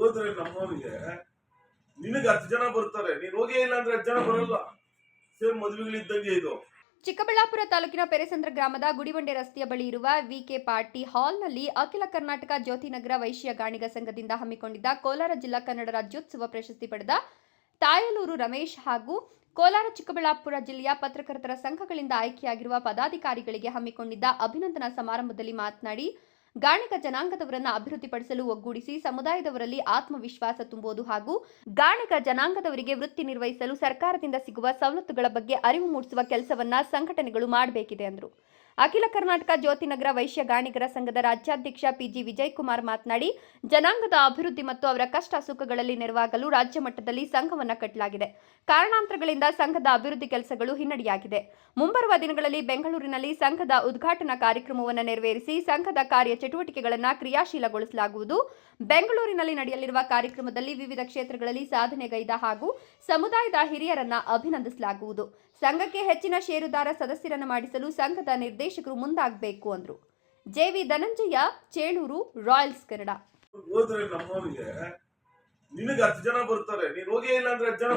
ಹೋದ್ರೆ ನಮ್ಮವ್ರಿಗೆ ನಿನಗೆ ಹತ್ತು ಜನ ಬರ್ತಾರೆ, ನೀನ್ ಹೋಗೇ ಇಲ್ಲ ಅಂದ್ರೆ ಹತ್ತು ಜನ ಬರಲ್ಲ. ಸೇಮ್ ಮದ್ವೆಗಳಿದ್ದಂಗೆ ಇದು. ಚಿಕ್ಕಬಳ್ಳಾಪುರ ತಾಲೂಕಿನ ಪೆರೆಸಂದ್ರ ಗ್ರಾಮದ ಗುಡಿಬಂಡೆ ರಸ್ತೆಯ ಬಳಿ ಇರುವ ವಿಕೆ ಪಾರ್ಟಿ ಹಾಲ್ನಲ್ಲಿ ಅಖಿಲ ಕರ್ನಾಟಕ ಜ್ಯೋತಿನಗರ ವೈಶ್ಯ ಗಾಣಿಗ ಸಂಘದಿಂದ ಹಮ್ಮಿಕೊಂಡಿದ್ದ ಕೋಲಾರ ಜಿಲ್ಲಾ ಕನ್ನಡ ರಾಜ್ಯೋತ್ಸವ ಪ್ರಶಸ್ತಿ ಪಡೆದ ತಾಯಲೂರು ರಮೇಶ್ ಹಾಗೂ ಕೋಲಾರ ಚಿಕ್ಕಬಳ್ಳಾಪುರ ಜಿಲ್ಲೆಯ ಪತ್ರಕರ್ತರ ಸಂಘಗಳಿಂದ ಆಯ್ಕೆಯಾಗಿರುವ ಪದಾಧಿಕಾರಿಗಳಿಗೆ ಹಮ್ಮಿಕೊಂಡಿದ್ದ ಅಭಿನಂದನಾ ಸಮಾರಂಭದಲ್ಲಿ ಮಾತನಾಡಿ ಗಾಣಿಗ ಜನಾಂಗದವರನ್ನ ಅಭಿವೃದ್ಧಿಪಡಿಸಲು ಒಗ್ಗೂಡಿಸಿ ಸಮುದಾಯದವರಲ್ಲಿ ಆತ್ಮವಿಶ್ವಾಸ ತುಂಬುವುದು ಹಾಗೂ ಗಾಣಿಗ ಜನಾಂಗದವರಿಗೆ ವೃತ್ತಿ ನಿರ್ವಹಿಸಲು ಸರ್ಕಾರದಿಂದ ಸಿಗುವ ಸವಲತ್ತುಗಳ ಬಗ್ಗೆ ಅರಿವು ಮೂಡಿಸುವ ಕೆಲಸವನ್ನ ಸಂಘಟನೆಗಳು ಮಾಡಬೇಕಿದೆ ಎಂದರು ಅಖಿಲ ಕರ್ನಾಟಕ ಜ್ಯೋತಿನಗರ ವೈಶ್ಯ ಗಾಣಿಗರ ಸಂಘದ ರಾಜ್ಯಾಧ್ಯಕ್ಷ ಪಿಜಿ ವಿಜಯಕುಮಾರ್ ಮಾತನಾಡಿ, ಜನಾಂಗದ ಅಭಿವೃದ್ಧಿ ಮತ್ತು ಅವರ ಕಷ್ಟ ಸುಖಗಳಲ್ಲಿ ನೆರವಾಗಲು ರಾಜ್ಯ ಮಟ್ಟದಲ್ಲಿ ಸಂಘವನ್ನು ಕಟ್ಟಲಾಗಿದೆ ಕಾರಣಾಂತರಗಳಿಂದ ಸಂಘದ ಅಭಿವೃದ್ಧಿ ಕೆಲಸಗಳು ಹಿನ್ನಡೆಯಾಗಿದೆ. ಮುಂಬರುವ ದಿನಗಳಲ್ಲಿ ಬೆಂಗಳೂರಿನಲ್ಲಿ ಸಂಘದ ಉದ್ಘಾಟನಾ ಕಾರ್ಯಕ್ರಮವನ್ನು ನೆರವೇರಿಸಿ, ಸಂಘದ ಕಾರ್ಯ ಚಟುವಟಿಕೆಗಳನ್ನು ಕ್ರಿಯಾಶೀಲಗೊಳಿಸಲಾಗುವುದು. ಬೆಂಗಳೂರಿನಲ್ಲಿ ನಡೆಯಲಿರುವ ಕಾರ್ಯಕ್ರಮದಲ್ಲಿ ವಿವಿಧ ಕ್ಷೇತ್ರಗಳಲ್ಲಿ ಸಾಧನೆಗೈದ ಹಾಗೂ ಸಮುದಾಯದ ಹಿರಿಯರನ್ನ ಅಭಿನಂದಿಸಲಾಗುವುದು. ಸಂಘಕ್ಕೆ ಹೆಚ್ಚಿನ ಷೇರುದಾರ ಸದಸ್ಯರನ್ನು ಮಾಡಿಸಲು ಸಂಘದ ನಿರ್ದೇಶಕರು ಮುಂದಾಗಬೇಕು ಅಂದರು. JV Dhananjaya, Chelur, Royals Kannada. ನಿನಗೆ ಹತ್ತು ಜನ ಬರ್ತಾರೆ, ನೀನು ಹೋಗೇ ಇಲ್ಲ ಅಂದ್ರೆ ಹತ್ತು ಜನ